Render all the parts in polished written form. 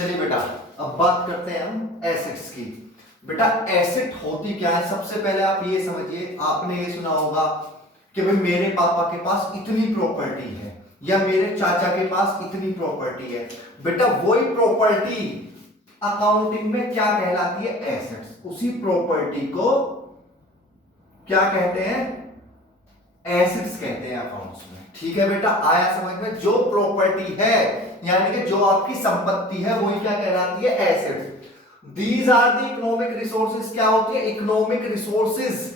चलिए बेटा, अब बात करते हैं हम एसेट्स की। बेटा एसेट होती क्या है, सबसे पहले आप ये समझिए, आपने ये सुना होगा कि भाई मेरे पापा के पास इतनी प्रॉपर्टी है या मेरे चाचा के पास इतनी प्रॉपर्टी है। बेटा वही प्रॉपर्टी अकाउंटिंग में क्या कहलाती है, एसेट्स। उसी प्रॉपर्टी को क्या कहते हैं, एसेट्स कहते हैं अकाउंट्स में। ठीक है बेटा, आया समझ में। जो प्रॉपर्टी है यानी कि जो आपकी संपत्ति है वही क्या कहलाती है, assets. These are the economic resources, क्या होती है, इकोनॉमिक रिसोर्सेज।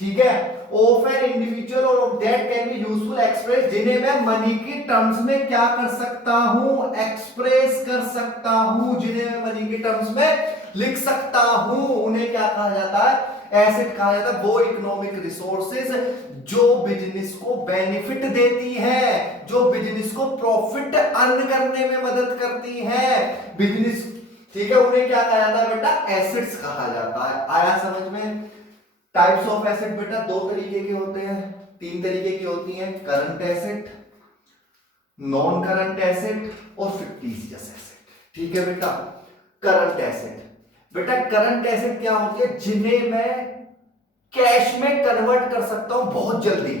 ठीक है, ऑफ एन इंडिविजुअल और that can be useful express, जिन्हें मैं मनी की टर्म्स में क्या कर सकता हूं, एक्सप्रेस कर सकता हूं, जिन्हें मैं मनी की टर्म्स में लिख सकता हूं, उन्हें क्या कहा जाता है, एसेट कहा जाता है। वो इकोनॉमिक रिसोर्सेज जो बिजनेस को बेनिफिट देती है, जो बिजनेस को प्रॉफिट अर्न करने में मदद करती है, बिजनेस। ठीक है, उन्हें क्या कहा जाता है बेटा, एसेट्स कहा जाता है। आया समझ में। टाइप्स ऑफ एसेट बेटा दो तरीके के होते हैं, तीन तरीके की होती हैं, current asset, non current asset और फिक्टिशियस एसेट। ठीक है बेटा, करंट एसेट। बेटा करंट एसेट क्या होती है, जिन्हें मैं कैश में कन्वर्ट कर सकता हूं बहुत जल्दी।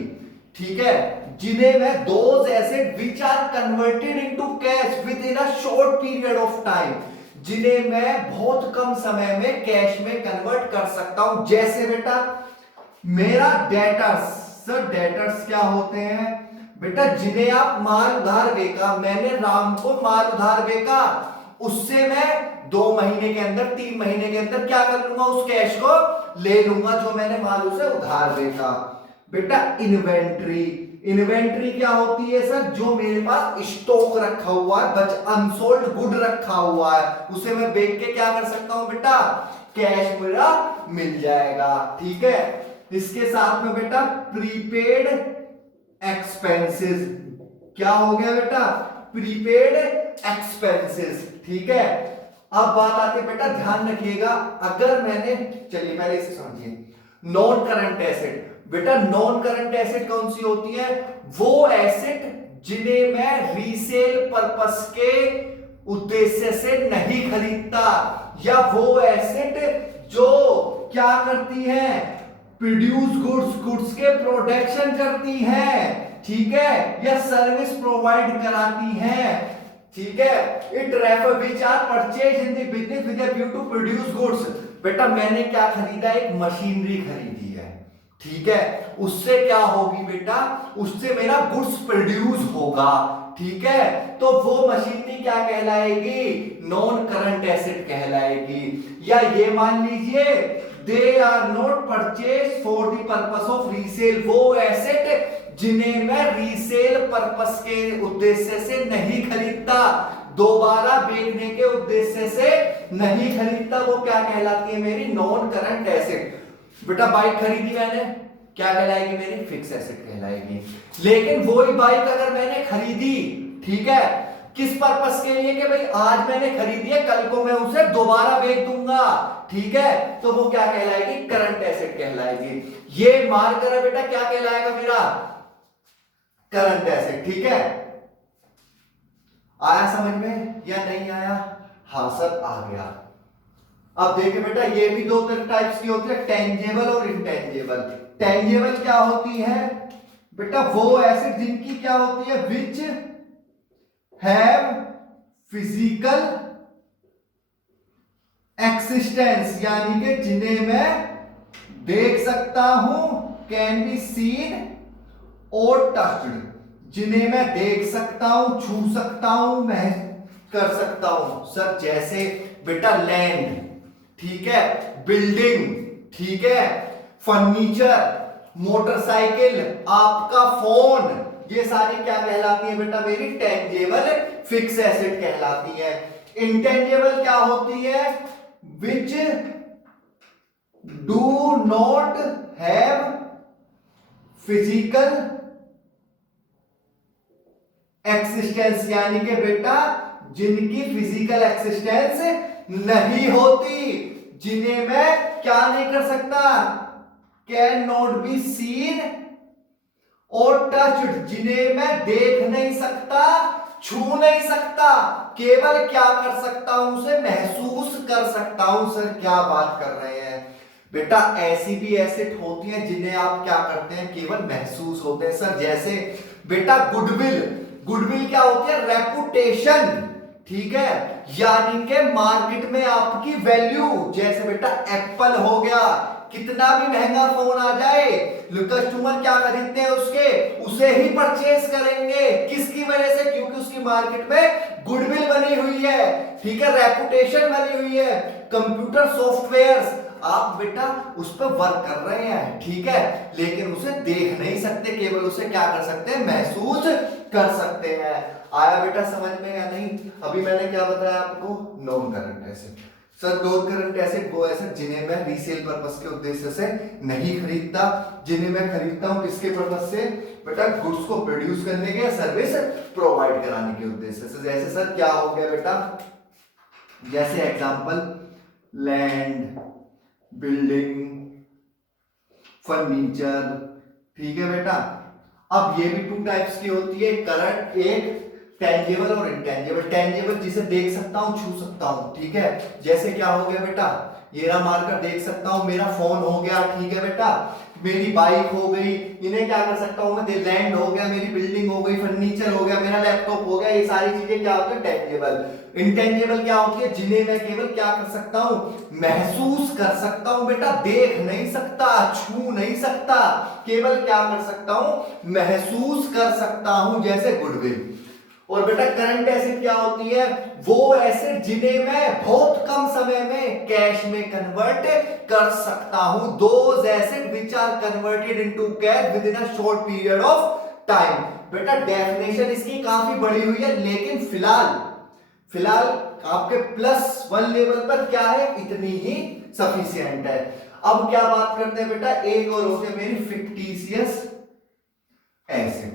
ठीक है, जिन्हें मैं those asset which are converted into cash within a short period of time, जिन्हें मैं बहुत कम समय में कैश में कन्वर्ट कर सकता हूं। जैसे बेटा मेरा डेटर्स, सर डेटर्स क्या होते हैं बेटा, जिन्हें आप माल उधार बेचा, मैंने राम को माल उधार बेचा, उससे मैं 2 महीने के अंदर 3 महीने के अंदर क्या कर लूंगा, उस कैश को ले लूंगा जो मैंने माल उसे उधार बेचा। बेटा इन्वेंट्री, इन्वेंट्री क्या होती है सर, जो मेरे पास स्टॉक रखा हुआ है, अनसोल्ड गुड रखा हुआ है, उसे मैं बेच के क्या कर सकता हूं बेटा, कैश मेरा मिल जाएगा। ठीक है, इसके साथ में बेटा प्रीपेड एक्सपेंसेस, क्या हो गया बेटा, प्रीपेड एक्सपेंसेस। ठीक है, अब बात आती है बेटा, ध्यान रखिएगा, अगर मैंने, चलिए पहले इसे समझिए, नॉन करंट एसेट। बेटा नॉन करंट एसेट कौन सी होती है, वो एसेट जिन्हें मैं रीसेल पर्पस के उद्देश्य से नहीं खरीदता, या वो एसेट जो क्या करती है, प्रोड्यूस गुड्स, गुड्स के प्रोडक्शन करती है। ठीक है, या सर्विस प्रोवाइड कराती है। ठीक है, it refer which are purchase in the business with a view to produce goods. बेटा मैंने क्या खरीदा, एक मशीनरी खरीदी है। ठीक है, उससे क्या होगी बेटा, उससे मेरा गुड्स प्रोड्यूस होगा। ठीक है, तो वो मशीनरी क्या कहलाएगी, नॉन करंट एसेट कहलाएगी। या ये मान लीजिए, they are not purchase for the purpose of resale, वो एसेट जिन्हें मैं रीसेल पर्पस के उद्देश्य से नहीं खरीदता, दोबारा बेचने के उद्देश्य से नहीं खरीदता, वो क्या कहलाती है, मेरी नॉन करंट एसेट। बेटा बाइक खरीदी मैंने, क्या कहलाएगी, मेरी फिक्स एसेट कहलाएगी। लेकिन वही बाइक अगर मैंने खरीदी, ठीक है, किस पर्पस के लिए, कि भाई आज मैंने खरीदी है, कल को मैं उसे दोबारा बेच दूंगा, ठीक है, तो वो क्या कहलाएगी, करंट एसेट कहलाएगी। ये मार कर बेटा क्या कहलाएगा मेरा, करंट एसेट। ठीक है, आया समझ में या नहीं आया, हाँ सर आ गया। अब देखिए बेटा, ये भी दो टाइप्स की होती है, टेंजेबल और इनटेंजेबल। टेंजेबल क्या होती है बेटा, वो एसेट जिनकी क्या होती है, विच हैव फिजिकल एक्सिस्टेंस, यानी कि जिन्हें मैं देख सकता हूं, कैन बी सीन और टच्ड, जिन्हें मैं देख सकता हूं, छू सकता हूं, मैं कर सकता हूं। सर जैसे बेटा लैंड, ठीक है, बिल्डिंग, ठीक है, फर्नीचर, मोटरसाइकिल, आपका फोन, ये सारी क्या कहलाती है बेटा, मेरी टेंजेबल फिक्स एसेट कहलाती है। इंटेंजेबल क्या होती है, which do not have physical existence, यानी कि बेटा जिनकी फिजिकल एक्सिस्टेंस नहीं होती, जिन्हें मैं क्या नहीं कर सकता, कैन नॉट बी सीन और टच्ड, जिन्हें मैं देख नहीं सकता, छू नहीं सकता, केवल क्या कर सकता हूं, उसे महसूस कर सकता हूं। सर क्या बात कर रहे हैं बेटा, ऐसी भी एसेट होती हैं जिन्हें आप क्या करते हैं, केवल महसूस होते हैं। सर जैसे बेटा गुडविल, गुडविल क्या होती है, रेपुटेशन, ठीक है, यानी कि मार्केट में आपकी वैल्यू। जैसे बेटा एप्पल हो गया, कितना भी महंगा फोन आ जाए, कस्टमर क्या खरीदते हैं, उसके उसे ही परचेस करेंगे। किसकी वजह से, क्योंकि उसकी मार्केट में गुडविल बनी हुई है, ठीक है, रेपुटेशन बनी हुई है। कंप्यूटर सॉफ्टवेयर्स आप बेटा उस पर वर्क कर रहे हैं, ठीक है, लेकिन उसे देख नहीं सकते, केवल उसे क्या कर सकते हैं, महसूस कर सकते हैं। आया बेटा समझ में या नहीं? अभी मैंने क्या बताया आपको, non current asset. Sir non current asset वो एसेट जिन्हें मैं रीसेल पर्पस के उद्देश्य से नहीं खरीदता, जिन्हें मैं खरीदता हूं किसके पर्पस से, बेटा गुड्स को प्रोड्यूस करने के, सर्विस प्रोवाइड कराने के उद्देश्य से। जैसे सर क्या हो गया बेटा, जैसे एग्जांपल लैंड, बिल्डिंग, फर्नीचर, ठीक है बेटा। अब ये भी टू टाइप्स की होती है, करंट, एक टेंजेबल और इनटेंजेबल। टेंजेबल जिसे देख सकता हूं, छू सकता हूं, ठीक है, जैसे क्या हो गया बेटा, ये रहा मार्कर, देख सकता हूं, मेरा फोन हो गया, ठीक है बेटा, मेरी बाइक हो गई, इन्हें क्या कर सकता हूं मैं, लैंड हो गया, मेरी बिल्डिंग हो गई, फर्नीचर हो गया, मेरा लैपटॉप हो गया, ये सारी चीजें क्या होती है, टेंजेबल। इनटेंजेबल क्या होती है, जिन्हें मैं केवल क्या कर सकता हूं, महसूस कर सकता हूं बेटा, देख नहीं सकता, छू नहीं सकता, केवल क्या कर सकता हूं, महसूस कर सकता हूं, जैसे गुडविल। और बेटा करंट एसेट क्या होती है, वो एसेट जिन्हें मैं बहुत कम समय में कैश में कन्वर्ट कर सकता हूं, those asset which are converted into cash within a short period of time. बेटा डेफिनेशन इसकी काफी बड़ी हुई है, लेकिन फिलहाल आपके +1 लेवल पर क्या है, इतनी ही सफिशिएंट है। अब क्या बात करते हैं बेटा, एक और हो गया मेरी फिक्टिशियस एसेट,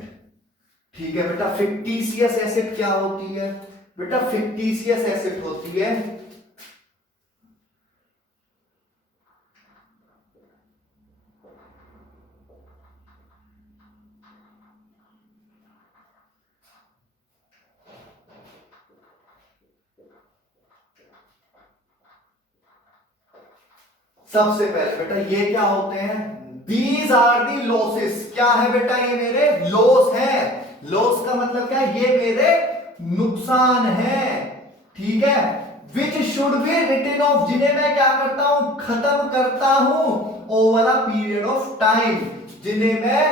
ठीक है बेटा। फिक्टिशियस एसेट क्या होती है बेटा, फिक्टिशियस एसेट होती है सबसे पहले बेटा ये क्या होते हैं, दीज आर दी लॉसेस। क्या है बेटा, ये मेरे लॉस है। लॉस का मतलब क्या है, ये मेरे नुकसान है, ठीक है, which should be written off, जिन्हें मैं क्या करता हूं, खत्म करता हूं, over a period of time, जिन्हें मैं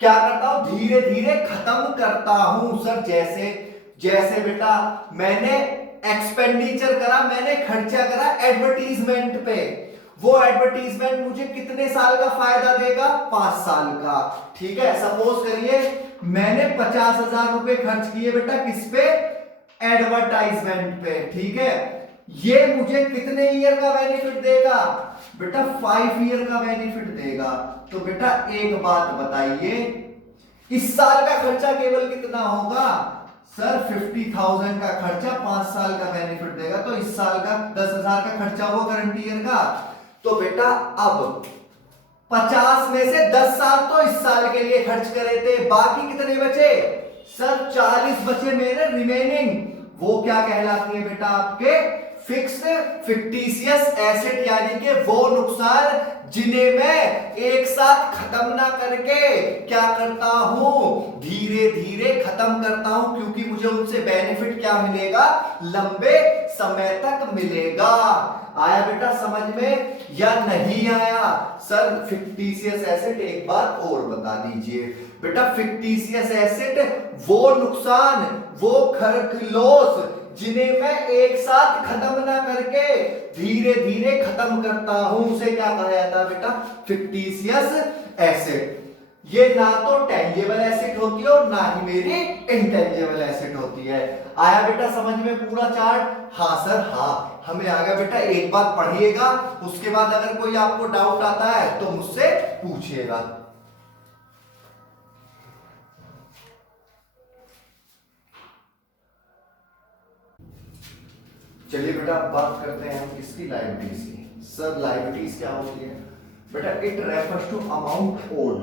क्या करता हूं, धीरे धीरे खत्म करता हूं। सर जैसे जैसे बेटा मैंने एक्सपेंडिचर करा, मैंने खर्चा करा एडवर्टीजमेंट पे, वो एडवर्टीजमेंट मुझे कितने साल का फायदा देगा, 5 साल का, ठीक है। सपोज करिए मैंने 50,000 रुपए खर्च किए बेटा किस पे, एडवर्टाइजमेंट पे, ठीक है, ये मुझे कितने ईयर का बेनिफिट देगा बेटा, 5 ईयर का बेनिफिट देगा। तो बेटा एक बात बताइए, इस साल का खर्चा केवल कितना होगा, सर 50,000 का खर्चा 5 साल का बेनिफिट देगा, तो इस साल का 10,000 का खर्चा हुआ करंट ईयर का। तो बेटा अब 50 में से 10 साल तो इस साल के लिए खर्च करे थे, बाकी कितने बचे, सर 40 बचे मेरे रिमेनिंग, वो क्या कहलाती है बेटा, आपके फिक्स्ड फिक्टिशियस एसेट, यानी कि वो नुकसान जिन्हें मैं एक साथ खत्म ना करके क्या करता हूं, धीरे धीरे खत्म करता हूं, क्योंकि मुझे उनसे बेनिफिट क्या मिलेगा, लंबे समय तक मिलेगा। आया बेटा समझ में या नहीं आया? सर फिक्टिशियस एसेट एक बात और बता दीजिए बेटा, फिक्टिशियस एसेट वो नुकसान, वो खर्च, लॉस जिन्हें मैं एक साथ खत्म ना करके धीरे धीरे खत्म करता हूं, उसे क्या कहा जाता है बेटा, फिक्टिशियस एसेट। ये ना तो टेंजेबल एसेट होती है और ना ही मेरी इंटेंजेबल एसेट होती है। आया बेटा समझ में पूरा चार्ट? हाँ सर हाँ, हमें आ गया बेटा। एक बार पढ़िएगा, उसके बाद अगर कोई आपको डाउट आता है तो मुझसे पूछिएगा। चलिए बेटा बात करते हैं हम किसकी, लायबिलिटीज की। सर लायबिलिटीज क्या होती है बेटा, it refers to amount owed,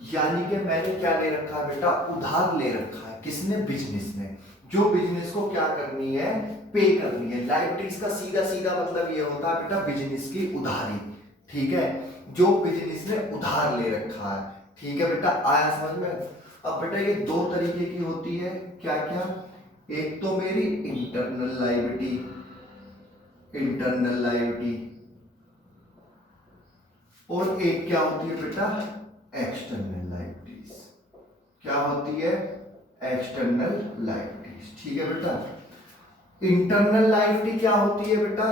यानी कि मैंने क्या ले रखा है बेटा, उधार ले रखा है। किसने? बिजनेस ने। जो बिजनेस को क्या करनी है, पे करनी है। लायबिलिटीज का सीधा सीधा मतलब ये होता है बेटा बिजनेस की उधारी, ठीक है, जो बिजनेस ने उधार ले रखा है, ठीक है बेटा, आया समझ में। अब बेटा ये दो तरीके की होती है, क्या क्या, एक तो मेरी इंटरनल लायबिलिटी, इंटरनल लायबिलिटी, और एक क्या होती है बेटा, एक्सटर्नल लायबिलिटीज। क्या होती है? एक्सटर्नल लायबिलिटीज, ठीक है बेटा। इंटरनल लायबिलिटी क्या होती है बेटा?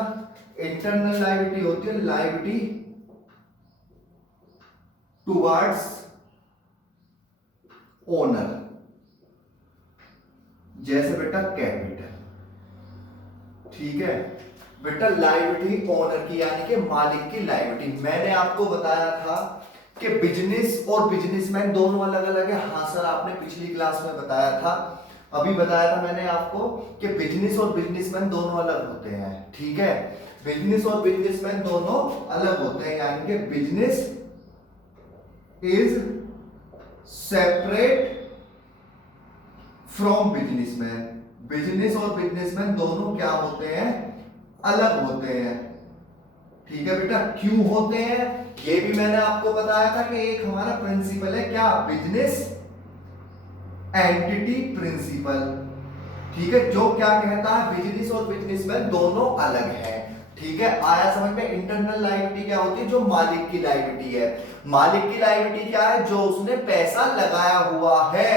इंटरनल लायबिलिटी होती है लायबिलिटी टुवर्ड्स ओनर, जैसे बेटा कैपिटल, ठीक है बेटा। लायबिलिटी ओनर की यानी कि मालिक की लायबिलिटी। मैंने आपको बताया था कि बिजनेस और बिजनेसमैन दोनों अलग अलग है। हाँ सर, आपने पिछली क्लास में बताया था, अभी बताया था मैंने आपको कि बिजनेस और बिजनेसमैन दोनों अलग होते हैं, ठीक है। बिजनेस और बिजनेसमैन दोनों अलग होते हैं, यानी कि business is separate from businessman. Business और बिजनेसमैन दोनों क्या होते हैं? अलग होते हैं, ठीक है बेटा। क्यों होते हैं ये भी मैंने आपको बताया था कि एक हमारा प्रिंसिपल है, क्या? बिजनेस एंटिटी प्रिंसिपल, ठीक है, जो क्या कहता है बिजनेस और बिजनेसमैन दोनों अलग है, ठीक है। आया समझ में। इंटरनल लायबिलिटी क्या होती है? जो मालिक की लायबिलिटी है। मालिक की लायबिलिटी क्या है? जो उसने पैसा लगाया हुआ है,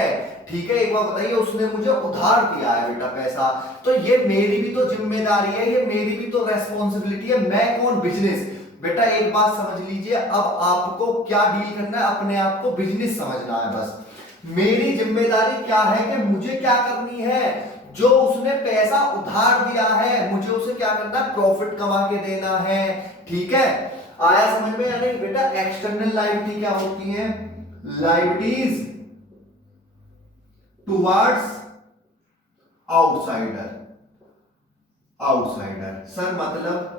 ठीक है। एक बार बताइए, उसने मुझे उधार दिया है बेटा पैसा, तो ये मेरी भी तो जिम्मेदारी है, ये मेरी भी तो रेस्पॉन्सिबिलिटी है। मैं कौन? बिजनेस। बेटा एक बात समझ लीजिए, अब आपको क्या डील करना है, अपने आप को बिजनेस समझना है बस। मेरी जिम्मेदारी क्या है कि मुझे क्या करनी है, जो उसने पैसा उधार दिया है मुझे उसे क्या करना है, प्रॉफिट कमा के देना है, ठीक है। आया समझ में? यानी बेटा एक्सटर्नल लायबिलिटी क्या होती है? Liabilities towards outsider, outsider sir मतलब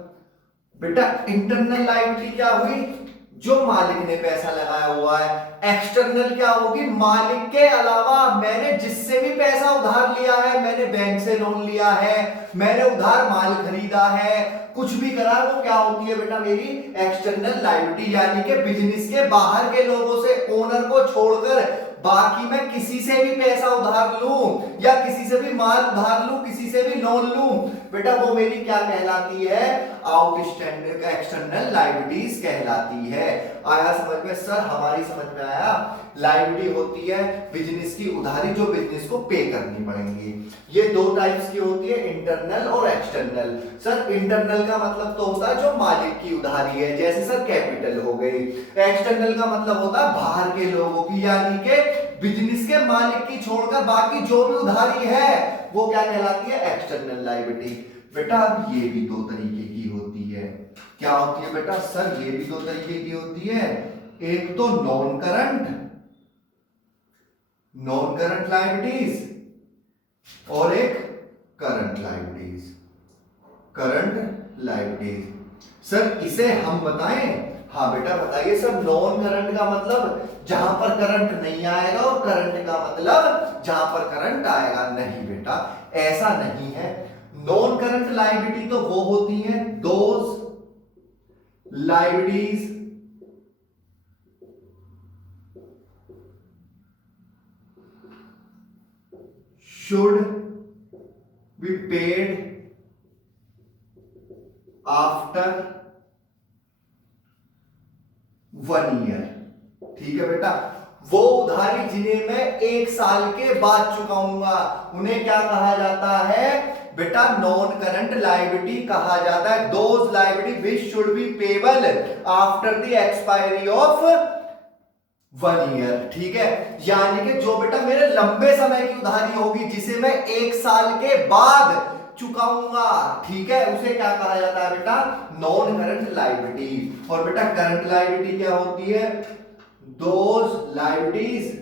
बेटा इंटरनल लायबिलिटी क्या हुई? जो मालिक ने पैसा लगाया हुआ है। एक्सटर्नल क्या होगी? मालिक के अलावा मैंने जिससे भी पैसा उधार लिया है, मैंने बैंक से लोन लिया है, मैंने उधार माल खरीदा है, कुछ भी करा, वो क्या होती है बेटा? मेरी एक्सटर्नल लायबिलिटी। यानी कि बिजनेस के बाहर के लोगों से, ओनर को छोड़कर बाकी मैं किसी से भी पैसा उधार लूं या किसी से भी माल उधार लूं, किसी से भी लोन लूं, बेटा वो मेरी क्या कहलाती है? आउटस्टैंडिंग एक्सटर्नल लायबिलिटीज कहलाती है। आया समझ में? सर हमारी समझ में आया। लायबिलिटी होती है बिजनेस की उधारी, जो बिजनेस को पे करनी पड़ेंगी। ये दो टाइप्स की होती है, इंटरनल और एक्सटर्नल। सर इंटरनल का मतलब तो होता है जो मालिक की उधारी है, जैसे सर कैपिटल हो गई। एक्सटर्नल का मतलब होता है बाहर के लोगों की, यानी कि बिजनेस के मालिक की छोड़कर बाकी जो भी उधारी है वो क्या कहलाती है? External liability. बेटा अब ये भी दो तरीके की होती है। क्या होती है बेटा? सर ये भी दो तरीके की होती है, एक तो non current, non current liabilities, और एक current liabilities, current liabilities. Sir इसे हम बताएं? हाँ बेटा बताइए सर। नॉन करंट का मतलब जहां पर करंट नहीं आएगा, और करंट का मतलब जहां पर करंट आएगा। नहीं बेटा, ऐसा नहीं है। नॉन करंट लायबिलिटी तो वो होती है, those liabilities should be paid after 1 year, ठीक है बेटा। वो उधारी जिन्हें मैं 1 साल के बाद चुकाऊंगा उन्हें क्या कहा जाता है बेटा? नॉन करंट लायबिलिटी कहा जाता है। Those liability which should be payable after the expiry of 1 year, ठीक है। यानी कि जो बेटा मेरे लंबे समय की उधारी होगी, जिसे मैं 1 साल के बाद चुकाऊंगा, ठीक है, उसे क्या कहा जाता है बेटा? Non current liability. और बेटा करंट लायबिलिटी क्या होती है? Those liabilities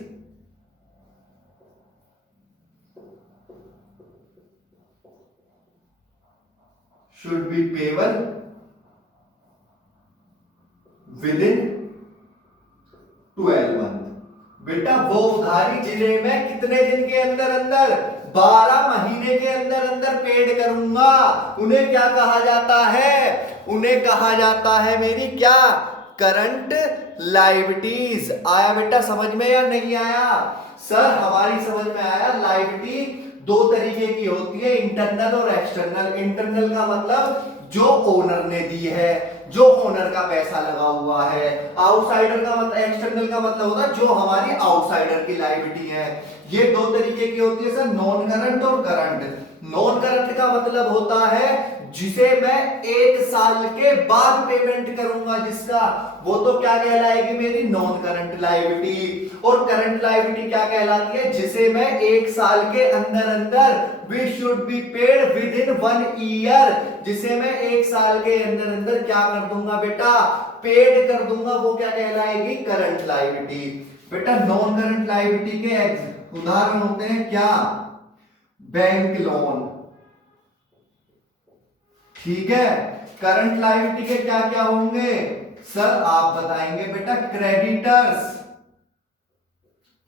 should be payable with in 12 month, उधारी जिले में कितने दिन के अंदर अंदर, 12 महीने के अंदर अंदर पेड करूंगा। उन्हें क्या कहा जाता है, उन्हें कहा जाता है मेरी क्या, करंट लायबिलिटीज। आया बेटा समझ में या नहीं आया? सर हमारी समझ में आया। लायबिलिटी दो तरीके की होती है, इंटरनल और एक्सटर्नल। इंटरनल का मतलब जो ओनर ने दी है, जो ओनर का पैसा लगा हुआ है। आउटसाइडर का मतलब, एक्सटर्नल का मतलब होता है जो हमारी आउटसाइडर की लायबिलिटी है। ये दो तरीके की होती है सर, नॉन करंट और करंट। नॉन करंट का मतलब होता है जिसे मैं 1 साल के बाद पेमेंट करूंगा, जिसका वो तो क्या कहलाएगी मेरी, नॉन करंट लायबिलिटी। और करंट लायबिलिटी क्या कहलाती है, जिसे मैं 1 साल के अंदर अंदर we should be paid within 1 year, जिसे मैं 1 साल के अंदर अंदर क्या कर दूंगा बेटा, पेड कर दूंगा, वो क्या कहलाएगी, करंट लायबिलिटी। बेटा नॉन करंट लायबिलिटी के उदाहरण होते हैं क्या, बैंक लोन, ठीक है। करंट लायबिलिटी के क्या क्या होंगे सर, आप बताएंगे बेटा, क्रेडिटर्स,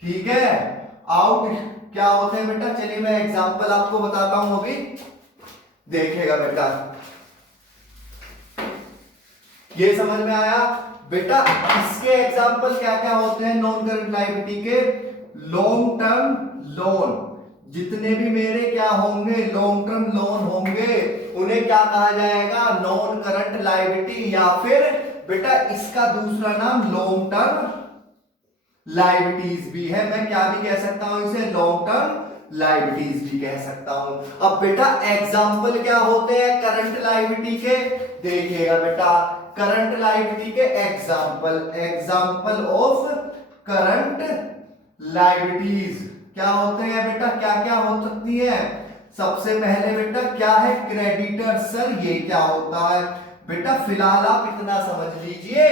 ठीक है। आउट क्या होते हैं बेटा, चलिए मैं एग्जांपल आपको बताता हूं, अभी देखिएगा बेटा, ये समझ में आया बेटा। इसके एग्जांपल क्या क्या होते हैं नॉन करंट लायबिलिटी के, लॉन्ग टर्म लोन, जितने भी मेरे क्या होंगे, लॉन्ग टर्म लोन होंगे, उन्हें क्या कहा जाएगा, नॉन करंट लायबिलिटी, या फिर बेटा इसका दूसरा नाम लॉन्ग टर्म लायबिलिटीज भी है। मैं क्या भी कह सकता हूं इसे, लॉन्ग टर्म लायबिलिटीज भी कह सकता हूं। अब बेटा एग्जांपल क्या होते हैं करंट लायबिलिटी के, देखिएगा बेटा, करंट लायबिलिटी के एग्जांपल ऑफ करंट लायबिलिटीज क्या होते हैं बेटा, क्या क्या हो सकती है। सबसे पहले बेटा क्या है, क्रेडिटर। सर ये क्या होता है बेटा, फिलहाल आप इतना समझ लीजिए,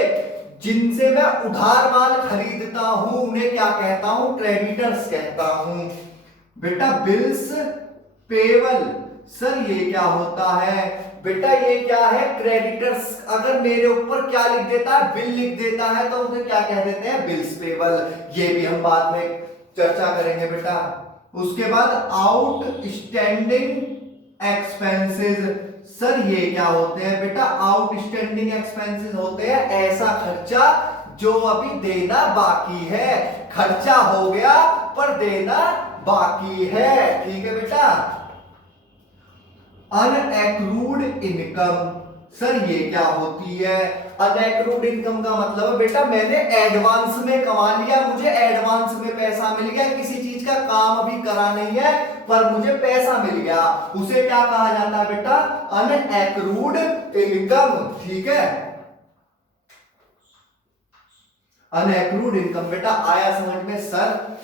जिनसे मैं उधार माल खरीदता हूं उन्हें क्या कहता हूं, क्रेडिटर्स कहता हूं। बेटा बिल्स पेबल, सर ये क्या होता है बेटा, ये क्या है, क्रेडिटर्स। अगर मेरे ऊपर क्या लिख देता है, बिल लिख देता है, तो उसे क्या कह देते हैं, बिल्स पेबल। ये भी हम बाद में चर्चा करेंगे बेटा। उसके बाद आउटस्टैंडिंग एक्सपेंसेस, सर ये क्या होते हैं बेटा, आउटस्टैंडिंग एक्सपेंसेस होते हैं ऐसा खर्चा जो अभी देना बाकी है, खर्चा हो गया पर देना बाकी है, ठीक है बेटा। अनएक्रूड इनकम, सर ये क्या होती है, अनएक्रूड इनकम का मतलब है बेटा मैंने एडवांस में कमा लिया, मुझे एडवांस में पैसा मिल गया, किसी चीज का काम अभी करा नहीं है पर मुझे पैसा मिल गया, उसे क्या कहा जाता है बेटा, अनएक्रूड इनकम, ठीक है। अनएक्रूड इनकम बेटा आया समझ में सर।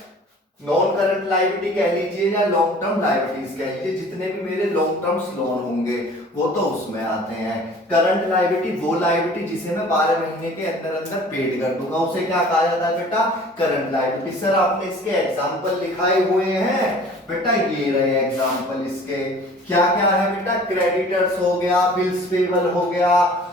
नॉन करंट लायबिलिटी कह लीजिए या लॉन्ग टर्म लायबिलिटीज कह लीजिए, जितने भी मेरे लॉन्ग टर्म्स लोन होंगे वो तो उसमें आते हैं। करंट लायबिलिटी वो लायबिलिटी जिसे मैं 12 महीने के अंदर अंदर पेड कर दूंगा, उसे क्या कहा जाता है बेटा, करंट लायबिलिटी। सर आपने इसके एग्जांपल लिखाए हुए हैं बेटा, ये रहे एग्जांपल इसके, क्या क्या है बेटा, क्रेडिटर्स हो गया, बिल्स पेबल हो गया,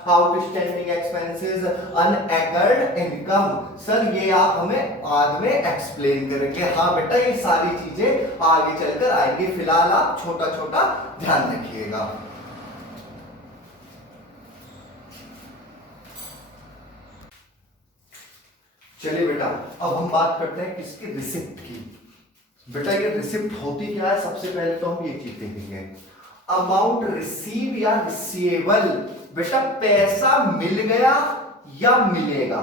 आउटस्टैंडिंग एक्सपेंसेस, अनएकर्ड इनकम। सर ये आप हमें बाद में एक्सप्लेन करेंगे। हाँ बेटा ये सारी चीजें आगे चलकर आएंगी, फिलहाल आप छोटा छोटा ध्यान रखिएगा। चलिए बेटा अब हम बात करते हैं किसकी, रिसिप्ट की। बेटा ये रिसिप्ट होती क्या है, सबसे पहले तो हम ये चीज देखेंगे, अमाउंट रिसीव या रिसीवेबल। बेटा पैसा मिल गया या मिलेगा,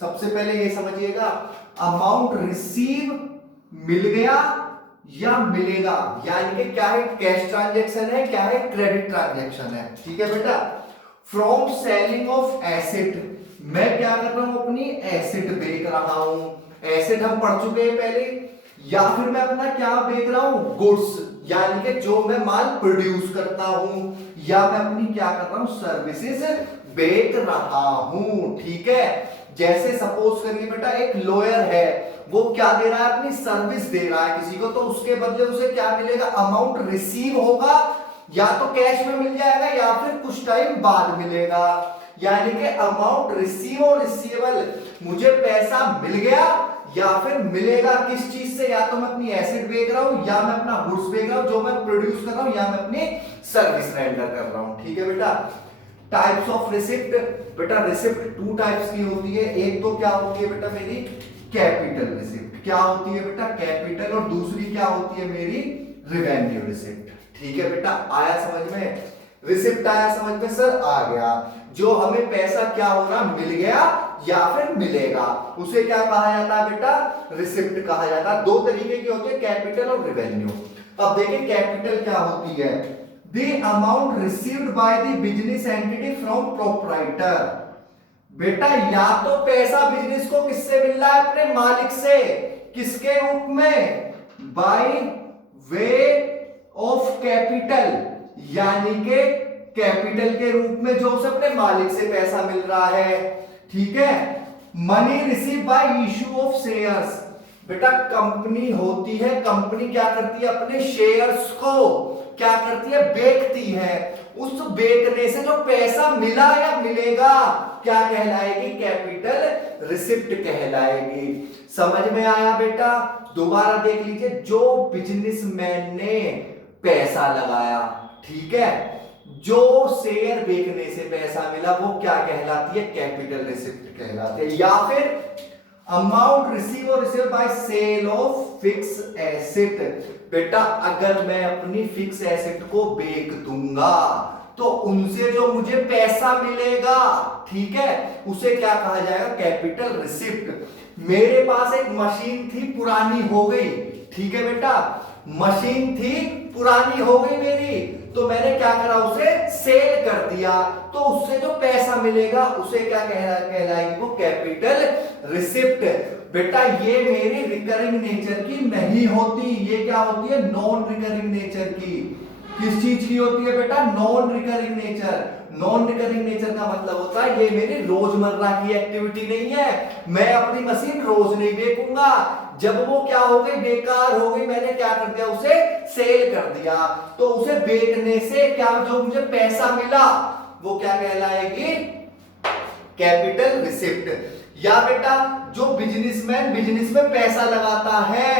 सबसे पहले ये समझिएगा, अमाउंट रिसीव मिल गया या मिलेगा, यानी कि क्या है, कैश ट्रांजैक्शन है, क्या है, क्रेडिट ट्रांजैक्शन है, ठीक है बेटा। फ्रॉम सेलिंग ऑफ एसेट, मैं क्या कर रहा हूं, अपनी एसेट बेच रहा हूं, एसेट हम पढ़ चुके हैं पहले, या फिर मैं अपना क्या बेच रहा हूं, गुड्स, यानी कि जो मैं माल प्रोड्यूस करता हूं, या मैं अपनी क्या कर रहा हूं, सर्विसेज बेच रहा हूं, ठीक है। जैसे सपोज करिए बेटा एक लॉयर है, वो क्या दे रहा है, अपनी सर्विस दे रहा है किसी को, तो उसके बदले उसे क्या मिलेगा, अमाउंट रिसीव होगा, या तो कैश में मिल जाएगा या फिर कुछ टाइम बाद मिलेगा, यानी कि अमाउंट रिसीव और रिसीवेबल, मुझे पैसा मिल गया या फिर मिलेगा किस चीज से, या तो मैं अपनी एसेट बेच रहा हूं, या मैं अपना गुड्स बेच रहा हूं जो मैं प्रोड्यूस कर रहा हूं, या मैं अपनी सर्विस रेंडर कर रहा हूं। ठीक है बेटा। टाइप्स ऑफ रिसिप्ट, बेटा रिसिप्ट टू टाइप्स की होती है। एक तो क्या होती है बेटा मेरी कैपिटल रिसिप्ट, क्या होती है बेटा कैपिटल, और दूसरी क्या होती है मेरी रिवेन्यू रिसिप्ट। ठीक है बेटा, आया समझ में? रिसिप्ट आया समझ में सर? आ गया। जो हमें पैसा क्या हो रहा, मिल गया या फिर मिलेगा, उसे क्या कहा जाता है बेटा? रिसिप्ट कहा जाता है। दो तरीके की होती है, कैपिटल और रिवेन्यू। अब देखिए कैपिटल क्या होती है, the amount received by the business entity from proprietor. बेटा या तो पैसा बिजनेस को किससे मिल रहा है? अपने मालिक से। किसके रूप में? बाय वे ऑफ कैपिटल, यानी के कैपिटल के रूप में जो उसे अपने मालिक से पैसा मिल रहा है। ठीक है। Money receive by issue of shares. बेटा कंपनी होती है, कंपनी क्या करती है? अपने शेयर्स को क्या करती है? बेचती है। उस बेचने से जो पैसा मिला या मिलेगा क्या कहलाएगी? कैपिटल रिसिप्ट कहलाएगी। समझ में आया बेटा? दोबारा देख लीजिए, जो बिजनेसमैन ने पैसा लगाया, ठीक है, जो शेयर बेचने से पैसा मिला वो क्या कहलाती है? कैपिटल रिसिप्ट कहलाती है। या फिर अमाउंट रिसीव और receive by sale of fix asset. बेटा अगर मैं अपनी फिक्स एसेट को बेच दूंगा तो उनसे जो मुझे पैसा मिलेगा, ठीक है, उसे क्या कहा जाएगा? Capital receipt. मेरे पास एक मशीन थी, पुरानी हो गई, ठीक है बेटा, मशीन थी पुरानी हो गई मेरी, तो मैंने क्या करा? उसे सेल कर दिया, तो उससे जो पैसा मिलेगा उसे क्या कहलाएगी? वो कैपिटल रिसिप्ट। बेटा ये मेरी रिकरिंग नेचर की नहीं होती, ये क्या होती है? नॉन रिकरिंग नेचर की। किस चीज की होती है बेटा? Non recurring nature. Non recurring nature का मतलब होता है ये मेरी रोजमर्रा की एक्टिविटी नहीं है। मैं अपनी मशीन रोज नहीं बेचूंगा, जब वो क्या हो गई? बेकार हो गई, मैंने क्या कर दिया? उसे सेल कर दिया, तो उसे बेचने से क्या जो मुझे पैसा मिला वो क्या कहलाएगी? Capital receipt. या बेटा जो बिजनेसमैन बिजनेस में पैसा लगाता है,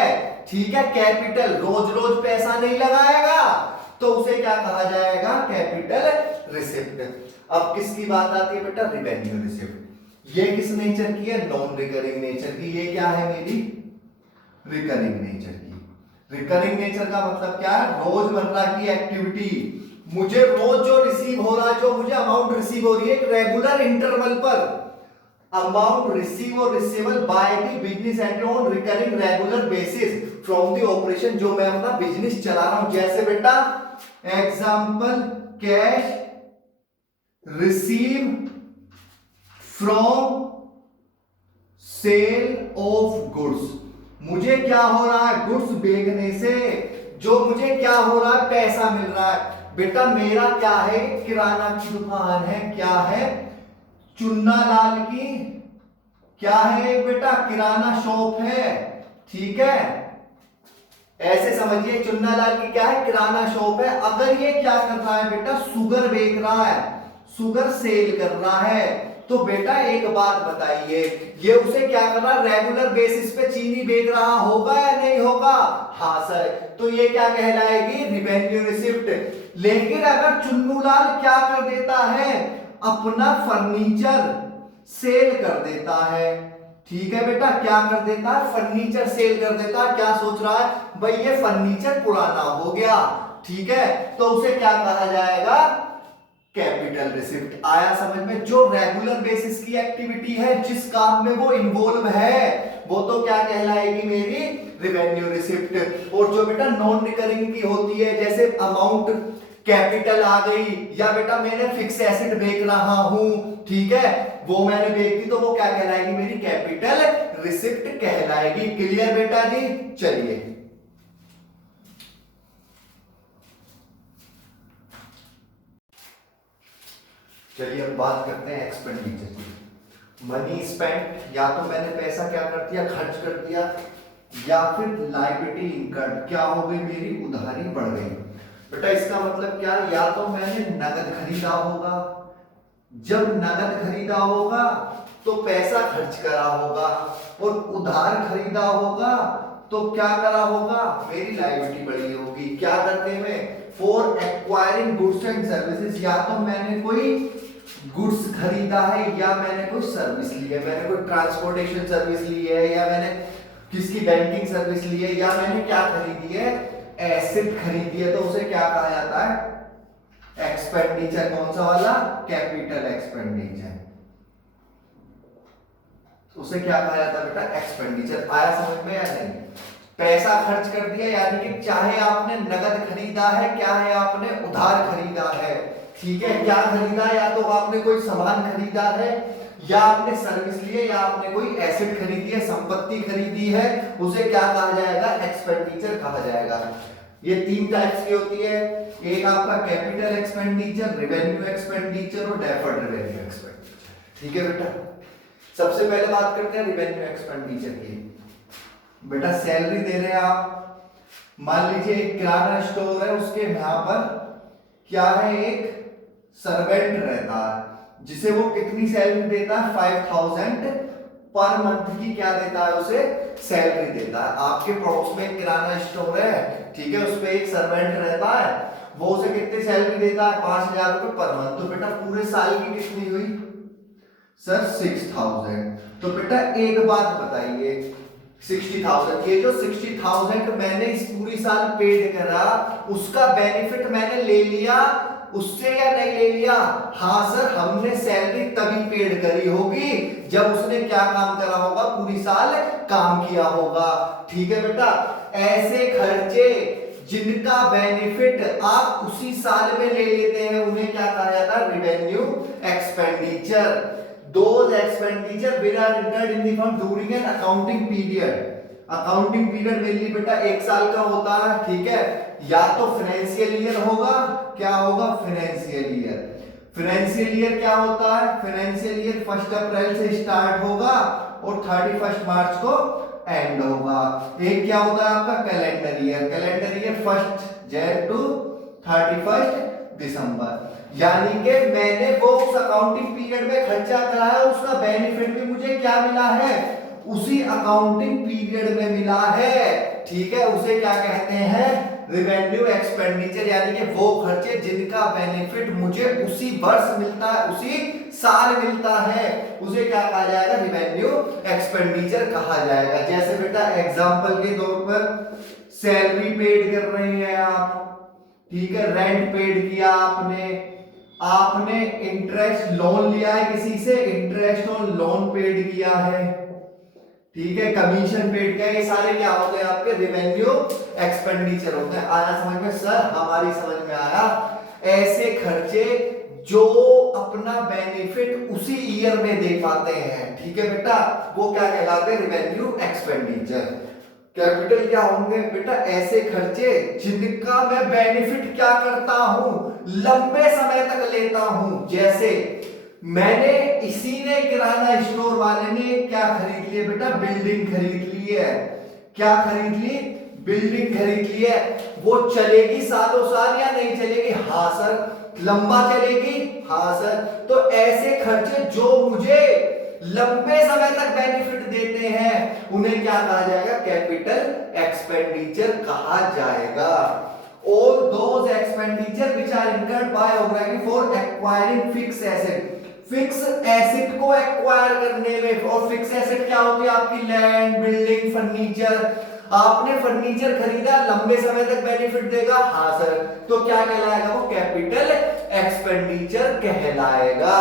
ठीक है, कैपिटल, रोज रोज पैसा नहीं लगाएगा, तो उसे क्या कहा जाएगा? Capital receipt. अब किसकी बात आती है बेटा? Revenue receipt. ये किस नेचर की है? नॉन रिकरिंग नेचर की। ये क्या है मेरी? रिकरिंग नेचर की। रिकरिंग नेचर का मतलब क्या है? रोजमर्रा की एक्टिविटी। मुझे रोज जो रिसीव हो रहा है, जो मुझे अमाउंट रिसीव हो रही है एक रेगुलर इंटरवल पर, अमाउंट रिसीव और receivable by the business and on recurring regular basis from the operation, जो मैं अपना बिजनेस चला रहा हूं। जैसे बेटा example, cash receive from sale of goods. मुझे क्या हो रहा है? गुड्स बेचने से जो मुझे क्या हो रहा है? पैसा मिल रहा है। बेटा मेरा क्या है? किराना की दुकान है। क्या है? चुन्ना लाल की क्या है बेटा? किराना शॉप है, ठीक है, ऐसे समझिए, चुन्ना लाल की क्या है? किराना शॉप है। अगर ये क्या कर रहा है बेटा? शुगर बेच रहा है, शुगर सेल कर रहा है, तो बेटा एक बात बताइए, ये उसे क्या कर रहा है? रेगुलर बेसिस पे चीनी बेच रहा होगा या नहीं होगा? हाँ सर, तो ये क्या कहलाएगी? Revenue receipt. लेकिन अगर चुन्नू लाल क्या कर देता है? अपना फर्नीचर सेल कर देता है, ठीक है बेटा, क्या कर देता है? फर्नीचर सेल कर देता है। क्या सोच रहा है? भाई ये फर्नीचर पुराना हो गया, ठीक है, तो उसे क्या कहा जाएगा? Capital receipt. आया समझ में? जो रेगुलर बेसिस की एक्टिविटी है, जिस काम में वो इन्वॉल्व है, वो तो क्या कहलाएगी? मेरी रिवेन्यू रिसिप्ट। और जो बेटा नॉन रिकरिंग की होती है, जैसे अमाउंट कैपिटल आ गई, या बेटा मैंने फिक्स एसेट बेच रहा हूं, ठीक है, वो मैंने बेच दी, तो वो क्या कहलाएगी? मेरी कैपिटल रिसिप्ट कहलाएगी। क्लियर बेटा जी? चलिए चलिए अब बात करते हैं एक्सपेंडिचर की। मनी स्पेंट, या तो मैंने पैसा क्या कर दिया? खर्च कर दिया, या फिर लायबिलिटी इनकर्ड, क्या हो गई? मेरी उधारी बढ़ गई। बेटा इसका मतलब क्या? या तो मैंने नगद खरीदा होगा, जब नगद खरीदा होगा तो पैसा खर्च करा होगा, और उधार खरीदा होगा तो क्या करा होगा, मेरी लायबिलिटी बढ़ी होगी। क्या करते हुए, for acquiring goods and services, या तो मैंने कोई गुड्स खरीदा है या मैंने कोई सर्विस ली है, मैंने कोई ट्रांसपोर्टेशन सर्विस ली है, या मैंने किसकी बैंकिंग सर्विस ली है, या मैंने क्या खरीदी है, एसेट खरीदी है, तो उसे क्या कहा जाता है, एक्सपेंडिचर। कौन सा वाला, कैपिटल एक्सपेंडिचर, उसे क्या कहा जाता है बेटा, एक्सपेंडिचर। आया समझ में या नहीं? पैसा खर्च कर दिया, यानी कि चाहे आपने नगद खरीदा है, क्या है, आपने उधार खरीदा है, ठीक है, क्या खरीदा है, या तो आपने कोई सामान खरीदा है, या आपने सर्विस ली है, या आपने कोई एसेट खरीदी है, संपत्ति खरीदी है, उसे क्या कहा जाएगा, एक्सपेंडिचर कहा जाएगा। ये तीन टाइप्स की होती है, एक आपका कैपिटल एक्सपेंडिचर, रिवेन्यू एक्सपेंडिचर और डेफर्ड रेवेन्यू एक्सपेंडिचर। ठीक है बेटा, सबसे पहले बात करते हैं रिवेन्यू एक्सपेंडिचर की। बेटा सैलरी दे रहे हैं आप, मान लीजिए एक किराना स्टोर है, उसके यहां पर क्या है, एक सर्वेंट रहता है जिसे वो कितनी सैलरी देता है, 5000 पर मंथ की क्या देता है, उसे सैलरी देता है। आपके पड़ोस में एक किराना स्टोर है, ठीक है, उस पे एक सर्वेंट रहता है, वो उसे कितनी सैलरी देता है, 5000 रुपए पर मंथ। तो बेटा पूरे साल की कितनी हुई सर, 6000। तो बेटा एक बात बताइए, 60,000, ये जो 60,000 मैंने इस पूरी साल पेड करा, उसका बेनिफिट मैंने ले लिया उससे या नहीं ले लिया? हाँ सर, हमने सैलरी तभी पेड करी होगी जब उसने क्या काम करा होगा, पूरी साल काम किया होगा। ठीक है बेटा, ऐसे खर्चे जिनका बेनिफिट आप उसी साल में ले लेते हैं उन्हें क्या कहा जाता है, revenue expenditure. Those expenditure which are incurred in the firm during an accounting period. Accounting period mainly बेटा एक साल का होता है, ठीक है, या तो फाइनेंशियल ईयर होगा, क्या होगा, फाइनेंशियल ईयर। फाइनेंशियल ईयर क्या होता है, फाइनेंशियल ईयर 1 अप्रैल से स्टार्ट होगा और 31 मार्च को एंड होगा। एक क्या होता है आपका कैलेंडर ईयर, कैलेंडर ईयर 1 जनवरी टू 31 दिसंबर। यानी कि मैंने वो उस अकाउंटिंग पीरियड में खर्चा कराया, उसका बेनिफिट भी मुझे क्या मिला है, उसी अकाउंटिंग पीरियड में मिला है। ठीक है, उसे क्या कहते हैं, रिवेन्यू एक्सपेंडिचर, यानी कि वो खर्चे जिनका बेनिफिट मुझे उसी वर्ष मिलता है, उसी साल मिलता है, उसे क्या कहा जाएगा, रिवेन्यू एक्सपेंडिचर कहा जाएगा। जैसे बेटा एग्जांपल के तौर पर सैलरी पेड कर रहे हैं आप, ठीक है, रेंट पेड किया आपने, आपने इंटरेस्ट लोन लिया है किसी से, इंटरेस्ट और लोन पेड किया है, ठीक है, कमीशन पेड किया, ये सारे क्या होते हैं आपके रिवेन्यू एक्सपेंडिचर होते हैं। आया समझ में सर, हमारी समझ में आया। ऐसे खर्चे जो अपना बेनिफिट उसी ईयर में दे पाते हैं, ठीक है बेटा, वो क्या कहलाते हैं, रिवेन्यू एक्सपेंडिचर। कैपिटल क्या होंगे बेटा, ऐसे खर्चे जिनका मैं बेनिफिट क्या करता हूं, लंबे समय तक लेता हूं। जैसे मैंने, इसी ने किराना स्टोर वाले ने क्या खरीद लिया बेटा, बिल्डिंग खरीद ली है। क्या खरीद ली, बिल्डिंग खरीद ली है। वो चलेगी सालों साल या नहीं चलेगी? हाँ सर। लंबा चलेगी? हाँ सर। तो ऐसे खर्चे जो मुझे लंबे समय तक बेनिफिट देते हैं उन्हें क्या कहा जाएगा, कैपिटल एक्सपेंडिचर कहा जाएगा। All those expenditure which are incurred by organization for acquiring fixed asset, fix asset को एक्वायर करने में। और फिक्स एसेट क्या होती है आपकी, लैंड, बिल्डिंग, फर्नीचर। आपने फर्नीचर खरीदा, लंबे समय तक बेनिफिट देगा, हाँ सर, तो क्या कहलाएगा, वो कैपिटल एक्सपेंडिचर कहलाएगा।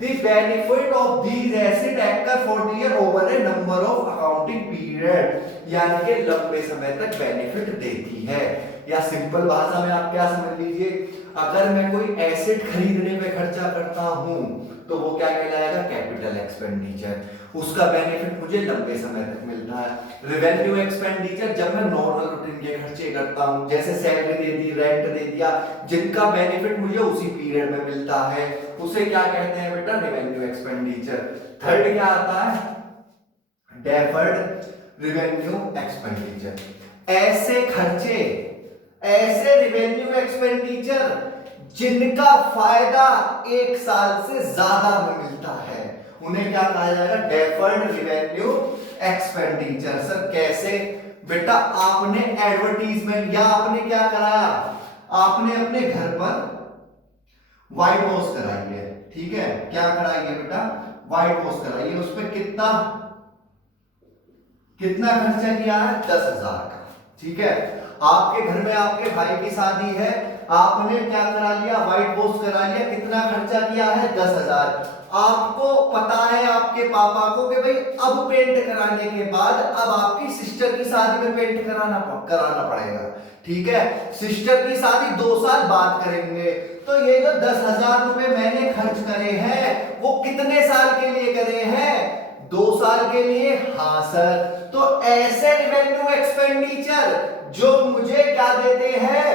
The benefit of these assets occur for the year over a number of accounting period, यानी कि लंबे समय तक बेनिफिट देती है। या सिंपल भाषा में आप क्या समझ लीजिए, अगर मैं कोई एसेट खरीदने पे खर्चा करता हूं तो वो क्या कहलाएगा, कैपिटल एक्सपेंडिचर। उसका बेनिफिट मुझे लंबे समय तक मिलता है। रिवेन्यू एक्सपेंडिचर जब मैं नॉर्मल रूटीन के खर्चे करता हूं, जैसे सैलरी दे दी, रेंट दे दिया, जिनका बेनिफिट मुझे उसी पीरियड में मिलता है, उसे क्या कहते हैं बेटा, रिवेन्यू एक्सपेंडिचर। थर्ड क्या आता है, डेफर्ड रेवेन्यू एक्सपेंडिचर। ऐसे खर्चे, ऐसे रिवेन्यू एक्सपेंडिचर जिनका फायदा 1 साल से ज्यादा में मिलता है उन्हें क्या कहा जाएगा, डेफर्ड रिवेन्यू एक्सपेंडिचर। सर कैसे? बेटा आपने एडवर्टीजमेंट या आपने क्या कराया, आपने अपने घर पर व्हाइट वॉश कराई है, ठीक है, क्या कराई है बेटा, व्हाइट वॉश कराई है, उस पर कितना कितना खर्चा किया है, 10,000 का, ठीक है। आपके घर में आपके भाई की शादी है, आपने क्या करा लिया, व्हाइट वॉश करा लिया, कितना खर्चा किया है, 10,000। आपको पता है आपके पापा को कि भाई अब पेंट कराने के बाद अब आपकी सिस्टर की शादी में पेंट कराना पड़ेगा, ठीक है, सिस्टर की शादी 2 साल बाद करेंगे, तो ये जो 10,000 रुपए मैंने खर्च करे हैं वो कितने साल के लिए करे हैं, 2 साल के लिए। हाँ सर, तो ऐसे रिवेन्यू एक्सपेंडिचर जो मुझे क्या देते हैं,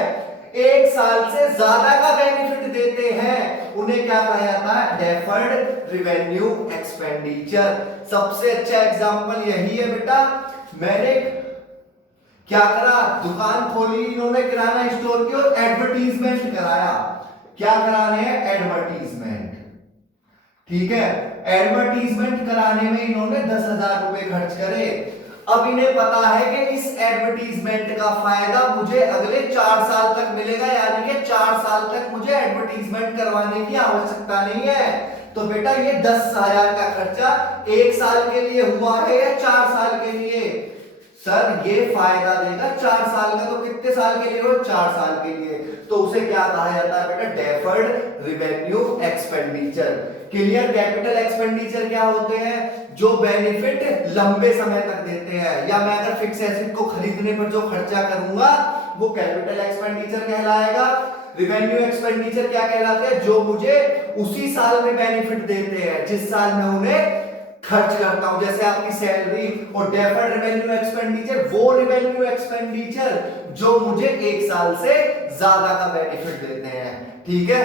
1 साल से ज्यादा का बेनिफिट देते हैं, उन्हें क्या कहा जाता है, डेफर्ड रिवेन्यू एक्सपेंडिचर। सबसे अच्छा एग्जांपल यही है बेटा, मैंने क्या करा, दुकान खोली इन्होंने किराना स्टोर की और एडवर्टीजमेंट कराया, क्या कराने हैं, एडवर्टीजमेंट, ठीक है, एडवर्टीजमेंट कराने में इन्होंने 10,000 रुपए खर्च करे। अब इन्हें पता है कि इस एडवर्टीजमेंट का फायदा मुझे अगले 4 साल तक मिलेगा, यानी कि 4 साल तक मुझे एडवर्टीजमेंट करवाने की आवश्यकता नहीं है। तो बेटा ये 10,000 का खर्चा 1 साल के लिए हुआ है या 4 साल के लिए, सर ये फायदा देगा 4 साल का, तो कितने साल के लिए हो, 4 साल के लिए, तो उसे क्या कहा जाता है बेटा, deferred revenue expenditure. Clear? Capital expenditure क्या होते हैं, जो बेनिफिट लंबे समय तक देते हैं, या मैं अगर फिक्स एसेट को खरीदने पर जो खर्चा करूंगा वो कैपिटल एक्सपेंडिचर कहलाएगा। रिवेन्यू एक्सपेंडिचर क्या कहलाते हैं, जो मुझे उसी साल में बेनिफिट देते हैं जिस साल में उन्हें खर्च करता हूं, जैसे आपकी सैलरी। और डेफर्ड रिवेन्यू एक्सपेंडिचर वो रिवेन्यू एक्सपेंडिचर जो मुझे 1 साल से ज्यादा का बेनिफिट देते हैं, ठीक है।